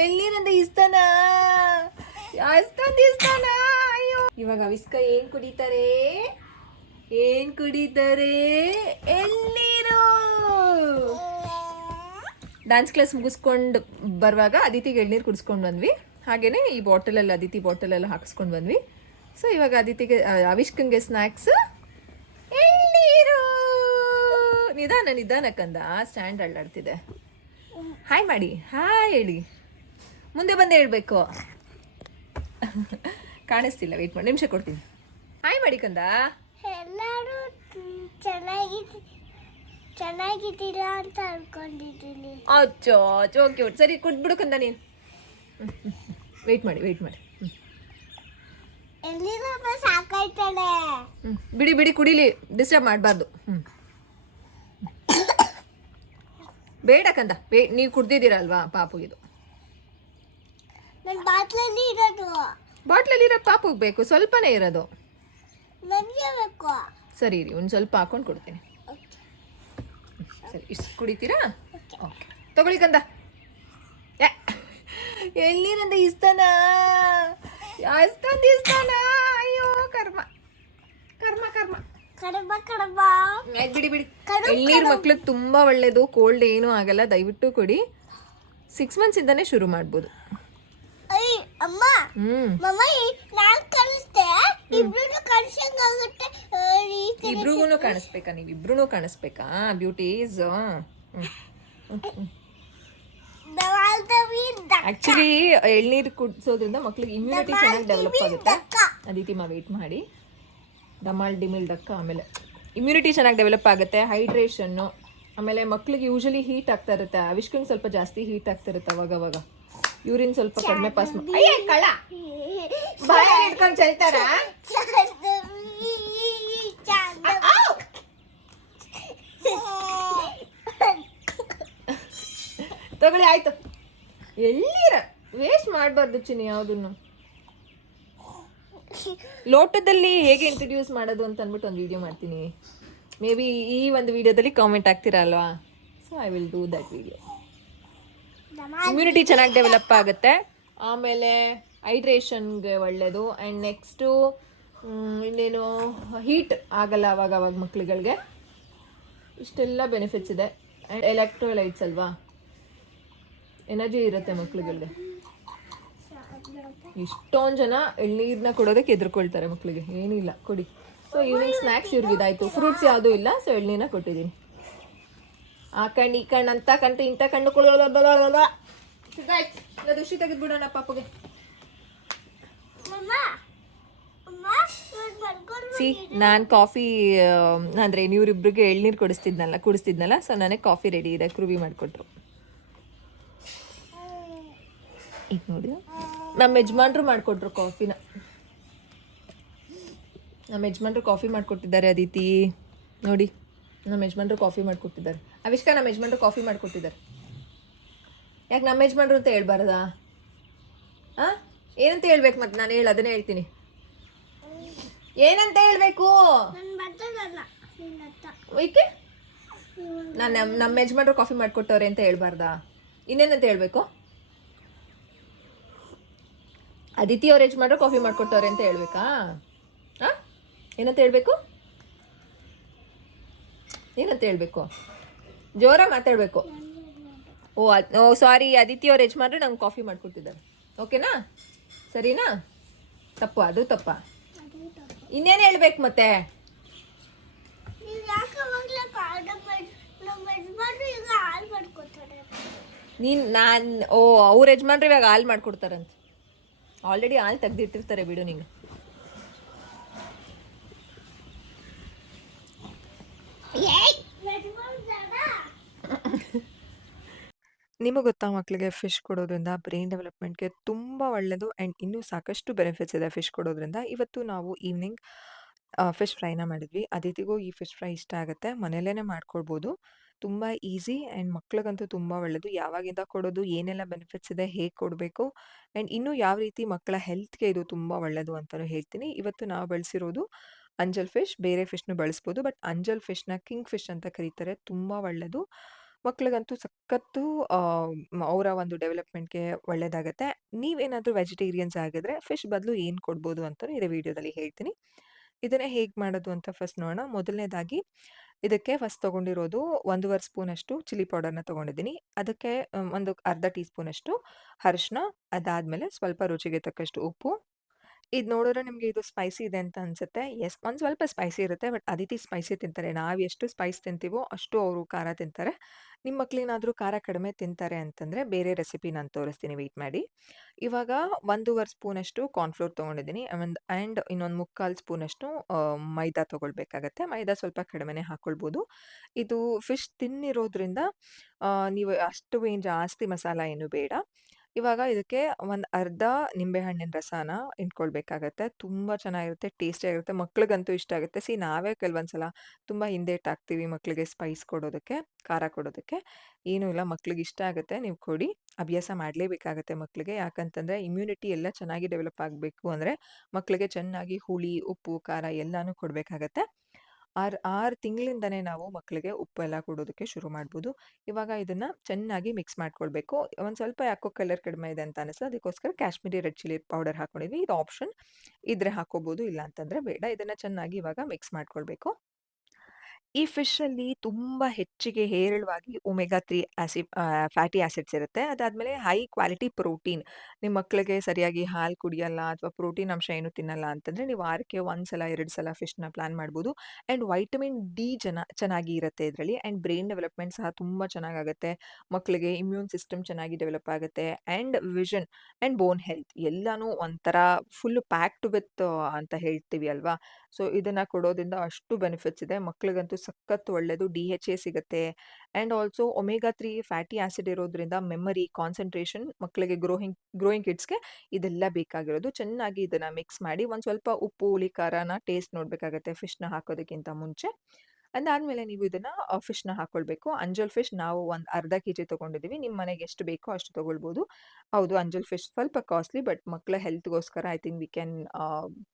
ಎಳ್ನೀರಂದ ಇಷ್ಟನಾ? ಅಷ್ಟೊಂದು ಇಷ್ಟನಾ? ಅಯ್ಯೋ, ಇವಾಗ ಅವಿಸ್ಕ ಏನ್ ಕುಡಿತಾರೆ? ಎಳ್ನೀರು. ಡ್ಯಾನ್ಸ್ ಕ್ಲಾಸ್ ಮುಗಿಸ್ಕೊಂಡು ಬರುವಾಗ ಅದಿತಿಗೆ ಎಳ್ನೀರು ಕುಡಿಸ್ಕೊಂಡು ಬಂದ್ವಿ. ಹಾಗೇನೆ ಈ ಬಾಟಲಲ್ಲಿ ಅದಿತಿ ಬಾಟಲೆಲ್ಲ ಹಾಕಿಸ್ಕೊಂಡು ಬಂದ್ವಿ. ಸೊ ಇವಾಗ ಅದಿತಿಗೆ ಅವಿಷ್ಕಂಗೆ ಸ್ನ್ಯಾಕ್ಸ್ ಎಳ್ನೀರು. ನಿಧಾನ ಕಂದ, ಸ್ಟ್ಯಾಂಡ್ ಅಳ್ಳಾಡ್ತಿದೆ. ಹಾಯ್ ಮಾಡಿ, ಹಾಯ್ ಹೇಳಿ. ಮುಂದೆ ಬಂದು ಹೇಳ್ಬೇಕು. ಕಾಣಿಸ್ತಿಲ್ಲ, ವೆಯ್ಟ್ ಮಾಡಿ, ನಿಮಿಷ ಕೊಡ್ತೀನಿ. ಹಾಯ್ ಮಾಡಿ ಕಂದ. ಎಲ್ಲರೂ ಚೆನ್ನಾಗಿದ್ದೀರಾ ಅಂತ ಅನ್ಕೊಂಡಿದ್ದೀನಿ. ಅಚ್ಚೋ ಓಕೆ ಸರಿ, ಕೊಟ್ಬಿಡು ಕಂದ ನೀನು. ವೆಯ್ಟ್ ಮಾಡಿ. ಎಲ್ಲಿರೋ ಸಾಕಾಯ್ತಾಳೆ. ಬಿಡಿ ಕುಡಿಲಿ, ಡಿಸ್ಟರ್ಬ್ ಮಾಡಬಾರ್ದು. ಬೇಡ ಕಂದ, ನೀವು ಕುಡ್ದಿದ್ದೀರಲ್ವಾ ಪಾಪುಗಿದು. ನನ್ನ ಬಾಟ್ಲಲ್ಲಿ ಇರೋದು. ಬಾಟ್ಲಲ್ಲಿ ಇರೋದು ಪಾಪುಗೆ ಬೇಕು, ಸ್ವಲ್ಪನೇ ಇರೋದು. ನನಗೆ ಬೇಕು. ಸರಿ ರೀ, ಒಂದು ಸ್ವಲ್ಪ ಹಾಕೊಂಡು ಕೊಡ್ತೀನಿ. ಸರಿ, ಇಷ್ಟು ಕುಡಿತೀರಾ? ಓಕೆ, ತಗೊಳ್ಳಿ ಕಂದ. ಎಳ್ನೀರಂದ ಇಷ್ಟನಾ? ಅಷ್ಟೊಂದು ಇಷ್ಟನಾ? ಅಯ್ಯೋ ಕರ್ಮ. ಬಿಡಿ. ಎಳ್ನೀರು ಮಕ್ಳಿಗೆ ತುಂಬಾ ಒಳ್ಳೇದು, ಕೋಲ್ಡ್ ಏನೂ ಆಗಲ್ಲ, ದಯವಿಟ್ಟು ಕೊಡಿ. 6 months ಇಂದಾನೆ ಶುರು ಮಾಡ್ಬೋದು. ಅಮ್ಮ ಮಮ್ಮ ನಾನು ಕಳಿಸ್ತೆ, ಇಬ್ರಿಗೂ ಕಾಣಿಸ್ಬೇಕಾ? ನೀವಿಬ್ರು ಕಾಣಿಸ್ಬೇಕಾ? ಬ್ಯೂಟೀಸ್. ಆಕ್ಚುಲಿ ಎಳ್ನೀರು ಕುಡಿಸೋದ್ರಿಂದ ಮಕ್ಳಿಗೆ ಇಮ್ಯುನಿಟಿ ಚೆನ್ನಾಗಿ ಡೆವಲಪ್ ಆಗುತ್ತೆ. ಅದಿತಿಮ್ಮ ವೇಟ್ ಮಾಡಿ. ದಮಾಲ್ ಡಿಮಿಲ್ ಡಕ್ಕ. ಆಮೇಲೆ ಇಮ್ಯುನಿಟಿ ಚೆನ್ನಾಗಿ ಡೆವಲಪ್ ಆಗುತ್ತೆ, ಹೈಡ್ರೇಷನ್ನು. ಆಮೇಲೆ ಮಕ್ಳಿಗೆ ಯೂಶಲಿ ಹೀಟ್ ಆಗ್ತಾ ಇರುತ್ತೆ, ಅವಿಷ್ಕಂಗೆ ಸ್ವಲ್ಪ ಜಾಸ್ತಿ ಹೀಟ್ ಆಗ್ತಾ ಇರುತ್ತೆ ಅವಾಗ. ಯೂರಿನ್ ಸ್ವಲ್ಪ ಕಡಿಮೆ ಪಾಸ್ ಇಟ್ಕೊಂಡು ಚೆಲ್ತಾರ. ತಗೊಳ್ಳಿ, ಆಯ್ತು. ಎಳ್ನೀರ ವೇಸ್ಟ್ ಮಾಡಬಾರ್ದು ಚಿನ್ನಿ, ಯಾವುದನ್ನು. ಲೋಟದಲ್ಲಿ ಹೇಗೆ ಇಂಟ್ರೊಡ್ಯೂಸ್ ಮಾಡೋದು ಅಂತ ಅಂದ್ಬಿಟ್ಟು ಒಂದು ವಿಡಿಯೋ ಮಾಡ್ತೀನಿ. ಮೇ ಬಿ ಈ ಒಂದು ವಿಡಿಯೋದಲ್ಲಿ ಕಾಮೆಂಟ್ ಆಗ್ತೀರಾ ಅಲ್ವಾ? So I will do that video. Immunity ಚೆನ್ನಾಗಿ ಡೆವಲಪ್ ಆಗುತ್ತೆ, ಆಮೇಲೆ ಹೈಡ್ರೇಷನ್ಗೆ ಒಳ್ಳೆಯದು. ಆ್ಯಂಡ್ ನೆಕ್ಸ್ಟು ಇನ್ನೇನು, ಹೀಟ್ ಆಗಲ್ಲ ಅವಾಗ ಮಕ್ಳುಗಳಿಗೆ. ಇಷ್ಟೆಲ್ಲ ಬೆನಿಫಿಟ್ಸ್ ಇದೆ. ಆ್ಯಂಡ್ ಎಲೆಕ್ಟ್ರೋಲೈಟ್ಸ್ ಅಲ್ವಾ, ಎನರ್ಜಿ ಇರುತ್ತೆ ಮಕ್ಳುಗಳಿಗೆ. ಇಷ್ಟೊಂದು ಜನ ಎಳ್ನೀರನ್ನ ಕೊಡೋದಕ್ಕೆ ಎದುರ್ಕೊಳ್ತಾರೆ ಮಕ್ಳಿಗೆ. ಏನಿಲ್ಲ, ಕೊಡಿ. ಸೊ ಈವ್ನಿಂಗ್ ಸ್ನ್ಯಾಕ್ಸ್ ಇವ್ರಿಗೆ ಇದಾಯಿತು. ಫ್ರೂಟ್ಸ್ ಯಾವುದೂ ಇಲ್ಲ, ಸೊ ಎಳ್ನೀರನ್ನ ಕೊಟ್ಟಿದ್ದೀನಿ. ಆ ಕಣ್ಣು ಈ ಕಣ್ಣು ಅಂತ ಕಂಡು ಇಂಥ ಕಣ್ಣು ಕೊಡೋದಾಯ್ತು. ದುಷಿ ತೆಗೆದ್ಬಿಡೋಣ ಪಾಪಗೆ. ಸಿ, ನಾನು ಕಾಫಿ ಅಂದರೆ ನೀವಿಬ್ರಿಗೆ ಎಳ್ನೀರು ಕುಡಿಸ್ತಿದ್ನಲ್ಲ, ಸೊ ನನಗೆ ಕಾಫಿ ರೆಡಿ ಇದೆ, ಕ್ರೂವಿ ಮಾಡಿಕೊಟ್ರು. ಈಗ ನೋಡಿ, ನಮ್ಮ ಯಜಮಾನ್ರು ಮಾಡಿಕೊಟ್ರು ಕಾಫಿನ. ನಮ್ಮ ಯಜಮಾನ್ರು ಕಾಫಿ ಮಾಡಿಕೊಟ್ಟಿದ್ದಾರೆ. ಅದಿತಿ ನೋಡಿ, ನಮ್ಮ ಯಜಮಾನ್ರು ಕಾಫಿ ಮಾಡಿಕೊಟ್ಟಿದ್ದಾರೆ. ಅವಿಷ್ಕ, ನಮ್ಮ ಯಜಮಾನ್ರು ಕಾಫಿ ಮಾಡಿಕೊಟ್ಟಿದ್ದಾರೆ. ಯಾಕೆ ನಮ್ಮ ಯಜಮಾನ್ರು ಅಂತ ಹೇಳ್ಬಾರ್ದಾ? ಏನಂತ ಹೇಳ್ಬೇಕು? ಮತ್ತೆ ನಾನು ಅದನ್ನೇ ಹೇಳ್ತೀನಿ. ಏನಂತ ಹೇಳ್ಬೇಕು? ಓಕೆ, ನಾನು ನಮ್ಮ ಯಜಮಾನ್ರು ಕಾಫಿ ಮಾಡಿಕೊಟ್ಟವ್ರೆ ಅಂತ ಹೇಳ್ಬಾರ್ದಾ? ಇನ್ನೇನಂತ ಹೇಳ್ಬೇಕು? ಅದಿತಿ ಅವ್ರ ಯಜಮಾನ್ರು ಕಾಫಿ ಮಾಡಿಕೊಟ್ಟವ್ರೆ ಅಂತ ಹೇಳ್ಬೇಕಾ? ಏನಂತ ಹೇಳ್ಬೇಕು? ಜೋರ ಮಾತಾಡಬೇಕು. ಓ ಸಾರಿ, ಅದಿತಿ ಅವ್ರ ಯಜಮಾನ್ರು ನಂಗೆ ಕಾಫಿ ಮಾಡಿಕೊಟ್ಟಿದ್ದಾರೆ. ಓಕೆನಾ? ಸರಿನಾ? ಅದು ತಪ್ಪ. ಇನ್ನೇನು ಹೇಳ್ಬೇಕು ಮತ್ತೆ? ಅವ್ರ ಯಜಮಾನ್ರು ಇವಾಗ ಹಾಲು ಮಾಡ್ಕೊಡ್ತಾರಂತ. ಆಲ್ರೆಡಿ ಹಾಲು ತೆಗ್ದಿಟ್ಟಿರ್ತಾರೆ, ಬಿಡು ನಿಂಗೆ. ನಿಮಗೆ ಗೊತ್ತಾ, ಮಕ್ಕಳಿಗೆ ಫಿಶ್ ಕೊಡೋದ್ರಿಂದ ಬ್ರೈನ್ ಡೆವಲಪ್ಮೆಂಟ್ಗೆ ತುಂಬ ಒಳ್ಳೆಯದು. ಆ್ಯಂಡ್ ಇನ್ನೂ ಸಾಕಷ್ಟು ಬೆನಿಫಿಟ್ಸ್ ಇದೆ ಫಿಶ್ ಕೊಡೋದ್ರಿಂದ. ಇವತ್ತು ನಾವು ಈವ್ನಿಂಗ್ ಫಿಶ್ ಫ್ರೈನ ಮಾಡಿದ್ವಿ. ಅದಿತಿಗೂ ಈ ಫಿಶ್ ಫ್ರೈ ಇಷ್ಟ ಆಗುತ್ತೆ, ಮನೇಲೇ ಮಾಡ್ಕೊಳ್ಬೋದು. ತುಂಬ ಈಸಿ ಆ್ಯಂಡ್ ಮಕ್ಳಿಗಂತೂ ತುಂಬ ಒಳ್ಳೆಯದು. ಯಾವಾಗಿಂದ ಕೊಡೋದು, ಏನೆಲ್ಲ ಬೆನಿಫಿಟ್ಸ್ ಇದೆ, ಹೇಗೆ ಕೊಡಬೇಕು, ಆ್ಯಂಡ್ ಇನ್ನೂ ಯಾವ ರೀತಿ ಮಕ್ಕಳ ಹೆಲ್ತ್ಗೆ ಇದು ತುಂಬ ಒಳ್ಳೆಯದು ಅಂತಲೂ ಹೇಳ್ತೀನಿ. ಇವತ್ತು ನಾವು ಬಳಸಿರೋದು ಅಂಜಲ್ ಫಿಶ್. ಬೇರೆ ಫಿಶ್ನು ಬಳಸ್ಬೋದು, ಬಟ್ ಅಂಜಲ್ ಫಿಶ್ನ ಕಿಂಗ್ ಫಿಶ್ ಅಂತ ಕರೀತಾರೆ. ತುಂಬ ಒಳ್ಳೆಯದು. ಮಕ್ಳಿಗಂತೂ ಸಖತ್ತು ಅವರ ಒಂದು ಡೆವಲಪ್‌ಮೆಂಟ್‌ಗೆ ಒಳ್ಳೆಯದಾಗತ್ತೆ. ನೀವೇನಾದ್ರೂ ವೆಜಿಟೇರಿಯನ್ಸ್ ಆಗಿದ್ರೆ ಫಿಶ್ ಬದಲು ಏನು ಕೊಡ್ಬೋದು ಅಂತ ಇದೇ ವಿಡಿಯೋದಲ್ಲಿ ಹೇಳ್ತೀನಿ. ಇದನ್ನ ಹೇಗೆ ಮಾಡೋದು ಅಂತ ಫಸ್ಟ್ ನೋಡೋಣ. ಮೊದಲನೇದಾಗಿ ಇದಕ್ಕೆ ಫಸ್ಟ್ ತಗೊಂಡಿರೋದು 1 ಸ್ಪೂನಷ್ಟು ಚಿಲ್ಲಿ ಪೌಡರ್‌ನ ತಗೊಂಡಿದ್ದೀನಿ. ಅದಕ್ಕೆ ಒಂದು ಅರ್ಧ ಟೀ ಸ್ಪೂನಷ್ಟು ಅರಿಶಿನ, ಅದಾದ್ಮೇಲೆ ಸ್ವಲ್ಪ ರುಚಿಗೆ ತಕ್ಕಷ್ಟು ಉಪ್ಪು. ಇದ್ ನೋಡಿದ್ರೆ ನಿಮ್ಗೆ ಇದು ಸ್ಪೈಸಿ ಇದೆ ಅಂತ ಅನ್ಸುತ್ತೆ. ಯೆಸ್, ಒಂದ್ ಸ್ವಲ್ಪ ಸ್ಪೈಸಿ ಇರುತ್ತೆ. ಬಟ್ ಅದಿತಿ ಸ್ಪೈಸಿ ತಿಂತಾರೆ. ನಾವ್ ಎಷ್ಟು ಸ್ಪೈಸ್ ತಿಂತೀವೋ ಅಷ್ಟು ಅವರು ಖಾರ ತಿಂತಾರೆ. ನಿಮ್ ಮಕ್ಳೇನಾದ್ರೂ ಖಾರ ಕಡಿಮೆ ತಿಂತಾರೆ ಅಂತಂದ್ರೆ ಬೇರೆ ರೆಸಿಪಿ ನಾನು ತೋರಿಸ್ತೀನಿ, ವೇಟ್ ಮಾಡಿ. ಇವಾಗ 1 ಸ್ಪೂನಷ್ಟು ಕಾರ್ನ್‌ಫ್ಲೋರ್ ತಗೊಂಡಿದ್ದೀನಿ. ಆ್ಯಂಡ್ ಇನ್ನೊಂದು 3/4 ಸ್ಪೂನಷ್ಟು ಮೈದಾ ತಗೊಳ್ಬೇಕಾಗತ್ತೆ. ಮೈದಾ ಸ್ವಲ್ಪ ಕಡಿಮೆನೇ ಹಾಕೊಳ್ಬೋದು. ಇದು ಫಿಶ್ ತಿನ್ನಿರೋದ್ರಿಂದ ನೀವು ಅಷ್ಟು ಏನ್ ಜಾಸ್ತಿ ಮಸಾಲ ಏನು ಬೇಡ. ಇವಾಗ ಇದಕ್ಕೆ ಒಂದು ಅರ್ಧ ನಿಂಬೆಹಣ್ಣಿನ ರಸನ ಹಿಂಡ್ಕೊಳ್ಬೇಕಾಗತ್ತೆ. ತುಂಬಾ ಚೆನ್ನಾಗಿರುತ್ತೆ, ಟೇಸ್ಟಿಯಾಗಿರುತ್ತೆ. ಮಕ್ಳಿಗಂತೂ ಇಷ್ಟ ಆಗುತ್ತೆ. ನಾವೇ ಕೆಲವೊಂದ್ಸಲ ತುಂಬಾ ಹಿಂದೇಟಾಕ್ತೀವಿ ಮಕ್ಳಿಗೆ ಸ್ಪೈಸ್ ಕೊಡೋದಕ್ಕೆ, ಖಾರ ಕೊಡೋದಕ್ಕೆ. ಏನೂ ಇಲ್ಲ, ಮಕ್ಳಿಗೆ ಇಷ್ಟ ಆಗುತ್ತೆ, ನೀವು ಕೊಡಿ. ಅಭ್ಯಾಸ ಮಾಡಲೇಬೇಕಾಗತ್ತೆ ಮಕ್ಳಿಗೆ. ಯಾಕಂತಂದ್ರೆ ಇಮ್ಯುನಿಟಿ ಎಲ್ಲ ಚೆನ್ನಾಗಿ ಡೆವಲಪ್ ಆಗಬೇಕು ಅಂದ್ರೆ ಮಕ್ಳಿಗೆ ಚೆನ್ನಾಗಿ ಹುಳಿ, ಉಪ್ಪು, ಖಾರ ಎಲ್ಲಾನು ಕೊಡಬೇಕಾಗತ್ತೆ. 6 ತಿಂಗಳಿಂದನೇ ನಾವು ಮಕ್ಳಿಗೆ ಉಪ್ಪೆಲ್ಲ ಕೊಡೋದಕ್ಕೆ ಶುರು ಮಾಡ್ಬೋದು. ಇವಾಗ ಇದನ್ನ ಚೆನ್ನಾಗಿ ಮಿಕ್ಸ್ ಮಾಡ್ಕೊಳ್ಬೇಕು. ಒಂದ್ ಸ್ವಲ್ಪ ಯಾಕೋ ಕಲರ್ ಕಡಿಮೆ ಇದೆ ಅಂತ ಅನಿಸ್ತು. ಅದಕ್ಕೋಸ್ಕರ ಕಾಶ್ಮೀರಿ ರೆಡ್ ಚಿಲ್ಲಿ ಪೌಡರ್ ಹಾಕೊಂಡಿದ್ವಿ. ಇದು ಆಪ್ಷನ್. ಇದ್ರೆ ಹಾಕೋಬಹುದು, ಇಲ್ಲ ಅಂತಂದ್ರೆ ಬೇಡ. ಇದನ್ನ ಚೆನ್ನಾಗಿ ಇವಾಗ ಮಿಕ್ಸ್ ಮಾಡ್ಕೊಳ್ಬೇಕು. ಈ ಫಿಶಲ್ಲಿ ತುಂಬಾ ಹೆಚ್ಚಿಗೆ ಹೇರಳವಾಗಿ ಒಮೆಗಾ 3 ಫ್ಯಾಟಿ ಆಸಿಡ್ಸ್ ಇರುತ್ತೆ. ಅದಾದ್ಮೇಲೆ ಹೈ ಕ್ವಾಲಿಟಿ ಪ್ರೋಟೀನ್. ನಿಮ್ಮ ಮಕ್ಳಿಗೆ ಸರಿಯಾಗಿ ಹಾಲು ಕುಡಿಯಲ್ಲ ಅಥವಾ ಪ್ರೋಟೀನ್ ಅಂಶ ಏನು ತಿನ್ನಲ್ಲ ಅಂತಂದ್ರೆ, ನೀವು ವಾರಕ್ಕೆ 1 ಸಲ, 2 ಸಲ ಫಿಶ್‌ನ ಪ್ಲಾನ್ ಮಾಡ್ಬೋದು. ಆ್ಯಂಡ್ ವೈಟಮಿನ್ ಡಿ ಚೆನ್ನಾಗಿ ಇರುತ್ತೆ ಇದರಲ್ಲಿ. ಆ್ಯಂಡ್ ಬ್ರೈನ್ ಡೆವಲಪ್‌ಮೆಂಟ್ ಸಹ ತುಂಬಾ ಚೆನ್ನಾಗಾಗುತ್ತೆ. ಮಕ್ಳಿಗೆ ಇಮ್ಯೂನ್ ಸಿಸ್ಟಮ್ ಚೆನ್ನಾಗಿ ಡೆವಲಪ್ ಆಗುತ್ತೆ. And vision and bone health ಎಲ್ಲಾನು ಒಂಥರ ಫುಲ್ ಪ್ಯಾಕ್ಡ್ ವಿತ್ ಅಂತ ಹೇಳ್ತೀವಿ ಅಲ್ವಾ? ಸೊ ಇದನ್ನ ಕೊಡೋದ್ರಿಂದ ಅಷ್ಟು ಬೆನಿಫಿಟ್ಸ್ ಇದೆ. ಮಕ್ಳಿಗಂತೂ ಸಖತ್ ಒಳ್ಳೇದು. ಡಿ-ಎಚ್-ಎ ಸಿಗುತ್ತೆ. And also omega 3 fatty acid ಇರೋದ್ರಿಂದ ಮೆಮರಿ, ಕಾನ್ಸಂಟ್ರೇಷನ್ ಮಕ್ಳಿಗೆ ಗ್ರೋಯಿಂಗ್ ಕಿಡ್ಸ್‌ಗೆ ಇದೆಲ್ಲ ಬೇಕಾಗಿರೋದು. ಚೆನ್ನಾಗಿ ಇದನ್ನ ಮಿಕ್ಸ್ ಮಾಡಿ ಒಂದ್ ಸ್ವಲ್ಪ ಉಪ್ಪು, ಹುಳಿ, ಖಾರನ ಟೇಸ್ಟ್ ನೋಡ್ಬೇಕಾಗತ್ತೆ ಫಿಶ್‌ನ ಹಾಕೋದಕ್ಕಿಂತ ಮುಂಚೆ. ಅದಾದ್ಮೇಲೆ ನೀವು ಇದನ್ನ ಫಿಶ್‌ನ ಹಾಕೊಳ್ಬೇಕು. ಅಂಜಲ್ ಫಿಶ್ ನಾವು ಒಂದು ಅರ್ಧ ಕೆಜಿ ತಗೊಂಡಿದ್ದೀವಿ. ನಿಮ್ ಮನೆಗೆ ಎಷ್ಟು ಬೇಕೋ ಅಷ್ಟು ತಗೊಳ್ಬೋದು. ಹೌದು, ಅಂಜಲ್ ಫಿಶ್ ಸ್ವಲ್ಪ ಕಾಸ್ಟ್ಲಿ, ಬಟ್ ಮಕ್ಕಳ ಹೆಲ್ತ್‌ಗೋಸ್ಕರ I think we can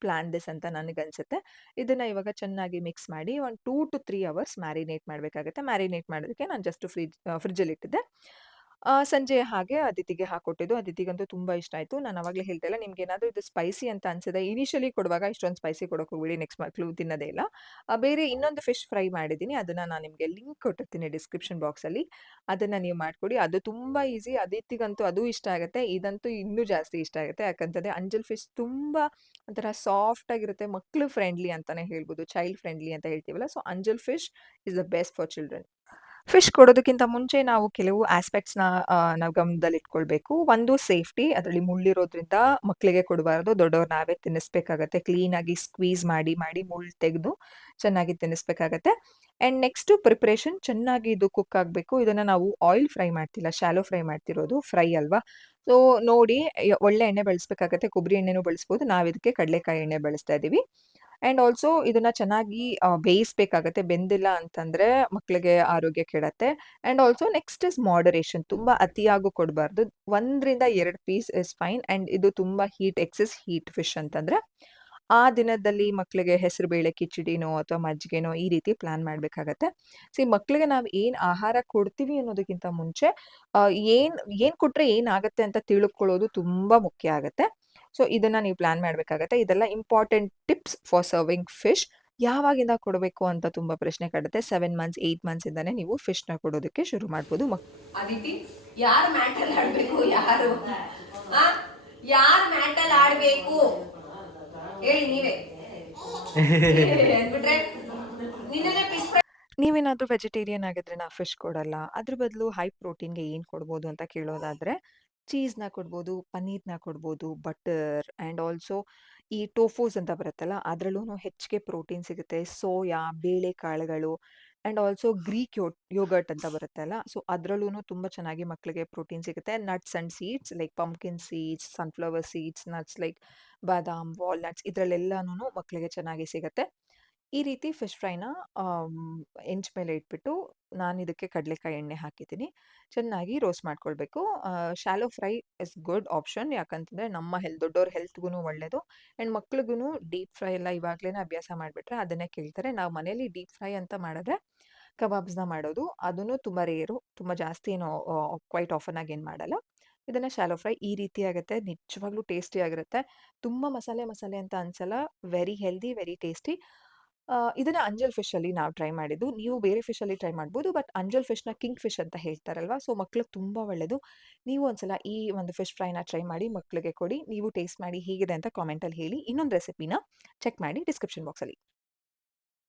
plan this ಅಂತ ನನಗನ್ಸುತ್ತೆ. ಇದನ್ನ ಇವಾಗ ಚೆನ್ನಾಗಿ ಮಿಕ್ಸ್ ಮಾಡಿ ಒಂದು 2-3 ಅವರ್ಸ್ ಮ್ಯಾರಿನೇಟ್ ಮಾಡ್ಬೇಕಾಗತ್ತೆ. ಮ್ಯಾರಿನೇಟ್ ಮಾಡೋದಕ್ಕೆ ನಾನು ಜಸ್ಟ್ ಫ್ರಿಡ್ಜಲ್ಲಿ ಇಟ್ಟಿದ್ದೆ. ಸಂಜೆ ಹಾಗೆ ಅದಿತಿಗೆ ಹಾಕ್ಕೊಟ್ಟಿದ್ದು. ಅದಿತಿಗಂತೂ ತುಂಬಾ ಇಷ್ಟ ಆಯ್ತು. ನಾನು ಅವಾಗಲೇ ಹೇಳ್ದೆ ಅಲ್ಲ, ನಿಮ್ಗೇನಾದ್ರೂ ಇದು ಸ್ಪೈಸಿ ಅಂತ ಅನ್ಸಿದೆ, ಇನಿಷಿಯಲಿ ಕೊಡುವಾಗ ಇಷ್ಟೊಂದು ಸ್ಪೈಸಿ ಕೊಡೋಕೆ ಹೋಗ್ಬೇಡಿ. ನೆಕ್ಸ್ಟ್ ಮಕ್ಳು ತಿನ್ನೋದೇ ಇಲ್ಲ. ಬೇರೆ ಇನ್ನೊಂದು ಫಿಶ್ ಫ್ರೈ ಮಾಡಿದ್ದೀನಿ. ಅದನ್ನ ನಾನು ನಿಮ್ಗೆ ಲಿಂಕ್ ಕೊಟ್ಟಿರ್ತೀನಿ ಡಿಸ್ಕ್ರಿಪ್ಷನ್ ಬಾಕ್ಸಲ್ಲಿ. ಅದನ್ನ ನೀವು ಮಾಡ್ಕೊಡಿ. ಅದು ತುಂಬಾ ಈಸಿ. ಅದಿತಿಗಂತೂ ಅದು ಇಷ್ಟ ಆಗುತ್ತೆ. ಇದಂತೂ ಇನ್ನೂ ಜಾಸ್ತಿ ಇಷ್ಟ ಆಗುತ್ತೆ. ಯಾಕಂತಂದ್ರೆ ಅಂಜಲ್ ಫಿಶ್ ತುಂಬಾ ಒಂಥರ ಸಾಫ್ಟ್ ಆಗಿರುತ್ತೆ. ಮಕ್ಳು ಫ್ರೆಂಡ್ಲಿ ಅಂತಾನೆ ಹೇಳ್ಬೋದು. ಚೈಲ್ಡ್ ಫ್ರೆಂಡ್ಲಿ ಅಂತ ಹೇಳ್ತೀವಲ್ಲ. ಸೊ ಅಂಜಲ್ fish is the best for children. Fish ಕೊಡೋದಕ್ಕಿಂತ ಮುಂಚೆ ನಾವು ಕೆಲವು ಆಸ್ಪೆಕ್ಟ್ಸ್‌ನ ನಾವು ಗಮನದಲ್ಲಿಟ್ಕೊಳ್ಬೇಕು. ಒಂದು ಸೇಫ್ಟಿ. ಅದರಲ್ಲಿ ಮುಳ್ಳಿರೋದ್ರಿಂದ ಮಕ್ಕಳಿಗೆ ಕೊಡಬಾರದು. ದೊಡ್ಡವ್ರು ನಾವೇ ತಿನ್ನಿಸ್ಬೇಕಾಗತ್ತೆ. ಕ್ಲೀನಾಗಿ ಸ್ಕ್ವೀಸ್ ಮಾಡಿ, ಮಾಡಿ ಮುಳ್ಳು ತೆಗೆದು ಚೆನ್ನಾಗಿ ತಿನ್ನಿಸ್ಬೇಕಾಗತ್ತೆ. And next preparation. ಚೆನ್ನಾಗಿ ಇದು ಕುಕ್ ಆಗಬೇಕು. ಇದನ್ನ ನಾವು ಆಯಿಲ್ ಫ್ರೈ ಮಾಡ್ತಿಲ್ಲ, ಶಾಲೋ ಫ್ರೈ ಮಾಡ್ತಿರೋದು. ಫ್ರೈ ಅಲ್ವಾ? ಸೊ ನೋಡಿ, ಒಳ್ಳೆ ಎಣ್ಣೆ ಬಳಸಬೇಕಾಗತ್ತೆ. ಕೊಬ್ಬರಿ ಎಣ್ಣೆನೂ ಬಳಸ್ಬೋದು. ನಾವಿದಕ್ಕೆ ಕಡಲೆಕಾಯಿ ಎಣ್ಣೆ ಬಳಸ್ತಾ ಇದ್ದೀವಿ. ಆ್ಯಂಡ್ ಆಲ್ಸೋ ಇದನ್ನ ಚೆನ್ನಾಗಿ ಬೇಯಿಸಬೇಕಾಗತ್ತೆ. ಬೆಂದಿಲ್ಲ ಅಂತಂದ್ರೆ ಮಕ್ಳಿಗೆ ಆರೋಗ್ಯ ಕೆಡತ್ತೆ. And also next is moderation. ತುಂಬಾ ಅತಿಯಾಗೂ ಕೊಡಬಾರ್ದು. 1-2 ಪೀಸ್ ಇಸ್ ಫೈನ್. ಆ್ಯಂಡ್ ಇದು ತುಂಬಾ ಎಕ್ಸೆಸ್ ಹೀಟ್ ಫಿಶ್ ಅಂತಂದ್ರೆ, ಆ ದಿನದಲ್ಲಿ ಮಕ್ಳಿಗೆ ಹೆಸರುಬೇಳೆ ಕಿಚಡಿನೋ ಅಥವಾ ಮಜ್ಜಿಗೆನೋ ಈ ರೀತಿ ಪ್ಲಾನ್ ಮಾಡ್ಬೇಕಾಗತ್ತೆ. ಮಕ್ಳಿಗೆ ನಾವು ಏನ್ ಆಹಾರ ಕೊಡ್ತೀವಿ ಅನ್ನೋದಕ್ಕಿಂತ ಮುಂಚೆ ಏನ್ ಏನ್ ಕೊಟ್ರೆ ಏನಾಗತ್ತೆ ಅಂತ ತಿಳ್ಕೊಳ್ಳೋದು ತುಂಬಾ ಮುಖ್ಯ ಆಗತ್ತೆ. ಸೊ ಇದನ್ನ ನೀವು ಪ್ಲಾನ್ ಮಾಡ್ಬೇಕಾಗತ್ತೆ. ಇದೆಲ್ಲ important tips for serving fish. ಯಾವಾಗಿಂದ ಕೊಡಬೇಕು ಅಂತ ತುಂಬಾ ಪ್ರಶ್ನೆ ಕಾಡುತ್ತೆ. 7 ಮಂತ್ಸ್, 8 ಮಂತ್ಸ್ ಇಂದಾನೆ ನೀವು ಫಿಶ್‌ನ ಕೊಡೋದಕ್ಕೆ ಶುರು ಮಾಡ್ಬೋದು. ಅದಿತಿ, ಯಾರು ಮ್ಯಾಟಲ್ ಆಡ್ಬೇಕು? ಯಾರು ಯಾರು ಮ್ಯಾಟಲ್ ಆಡ್ಬೇಕು ಹೇಳಿ ನೀವೇ. ಅಂದ್ಬಿಟ್ರೆ ನಿನ್ನೆ ಫಿಶ್ ಫ್ರೈ. ನೀವೇನಾದ್ರೂ ವೆಜಿಟೇರಿಯನ್ ಆಗಿದ್ರೆ ನಾ ಫಿಶ್ ಕೊಡಲ್ಲ. ಅದ್ರ ಬದಲು ಹೈ ಪ್ರೋಟೀನ್‌ಗೆ ಏನ್ ಕೊಡ್ಬೋದು ಅಂತ ಕೇಳೋದಾದ್ರೆ, ಚೀಸ್‌ನ ಕೊಡ್ಬೋದು, ಪನ್ನೀರ್‌ನ ಕೊಡ್ಬೋದು, ಬಟರ್ ಆ್ಯಂಡ್ ಆಲ್ಸೋ ಈ ಟೋಫೂಸ್ ಅಂತ ಬರುತ್ತಲ್ಲ, ಅದ್ರಲ್ಲೂನು ಹೆಚ್ಚಿಗೆ ಪ್ರೋಟೀನ್ ಸಿಗುತ್ತೆ. ಸೋಯಾ, ಬೇಳೆಕಾಳುಗಳು ಆ್ಯಂಡ್ ಆಲ್ಸೋ ಗ್ರೀಕ್ ಯೋಗರ್ಟ್ ಅಂತ ಬರುತ್ತಲ್ಲ, ಸೊ ಅದ್ರಲ್ಲೂನು ತುಂಬಾ ಚೆನ್ನಾಗಿ ಮಕ್ಕಳಿಗೆ ಪ್ರೋಟೀನ್ ಸಿಗುತ್ತೆ. Nuts and seeds like pumpkin seeds, sunflower seeds, nuts like badam, walnuts ಇದ್ರಲ್ಲೆಲ್ಲಾನುನು ಮಕ್ಕಳಿಗೆ ಚೆನ್ನಾಗಿ ಸಿಗತ್ತೆ. ಈ ರೀತಿ ಫಿಶ್ ಫ್ರೈನ ಆಮ್, ಹೆಂಚ್ ಮೇಲೆ ಇಟ್ಬಿಟ್ಟು ನಾನು ಇದಕ್ಕೆ ಕಡಲೆಕಾಯಿ ಎಣ್ಣೆ ಹಾಕಿದ್ದೀನಿ. ಚೆನ್ನಾಗಿ ರೋಸ್ಟ್ ಮಾಡ್ಕೊಳ್ಬೇಕು. Shallow fry is good option. ಯಾಕಂತಂದ್ರೆ ನಮ್ಮ ದೊಡ್ಡವ್ರ ಹೆಲ್ತ್‌ಗೂನು ಒಳ್ಳೇದು. ಆ್ಯಂಡ್ ಮಕ್ಳಿಗೂನು ಡೀಪ್ ಫ್ರೈ ಎಲ್ಲ ಇವಾಗ್ಲೇನೆ ಅಭ್ಯಾಸ ಮಾಡ್ಬಿಟ್ರೆ ಅದನ್ನೇ ಕೇಳ್ತಾರೆ. ನಾವು ಮನೇಲಿ ಡೀಪ್ ಫ್ರೈ ಅಂತ ಮಾಡಿದ್ರೆ ಕಬಾಬ್ಸ್‌ನ ಮಾಡೋದು. ಅದನ್ನು ತುಂಬ ರೇರು. ತುಂಬ ಜಾಸ್ತಿ ಏನು ಕ್ವೈಟ್ ಆಫನ್ ಆಗಿ ಏನು ಮಾಡಲ್ಲ. ಇದನ್ನ ಶಾಲೋ ಫ್ರೈ ಈ ರೀತಿ ಆಗುತ್ತೆ. ನಿಜವಾಗ್ಲೂ ಟೇಸ್ಟಿ ಆಗಿರುತ್ತೆ. ತುಂಬ ಮಸಾಲೆ ಮಸಾಲೆ ಅಂತ ಅನ್ಸಲ್ಲ. Very healthy, very tasty. ಇದನ್ನ ಅಂಜಲ್ ಫಿಶಲ್ಲಿ ನಾವು ಟ್ರೈ ಮಾಡಿದ್ದು. ನೀವು ಬೇರೆ ಫಿಶಲ್ಲಿ ಟ್ರೈ ಮಾಡ್ಬೋದು. ಬಟ್ ಅಂಜಲ್ ಫಿಶ್‌ನ ಕಿಂಗ್ ಫಿಶ್ ಅಂತ ಹೇಳ್ತಾರಲ್ವಾ, ಸೊ ಮಕ್ಳಿಗೆ ತುಂಬ ಒಳ್ಳೆಯದು. ನೀವು ಒಂದ್ಸಲ ಈ ಒಂದು ಫಿಶ್ ಫ್ರೈನ ಟ್ರೈ ಮಾಡಿ ಮಕ್ಳಿಗೆ ಕೊಡಿ. ನೀವು ಟೇಸ್ಟ್ ಮಾಡಿ ಹೇಗಿದೆ ಅಂತ ಕಾಮೆಂಟಲ್ಲಿ ಹೇಳಿ. ಇನ್ನೊಂದು ರೆಸಿಪಿನ ಚೆಕ್ ಮಾಡಿ ಡಿಸ್ಕ್ರಿಪ್ಷನ್ ಬಾಕ್ಸಲ್ಲಿ.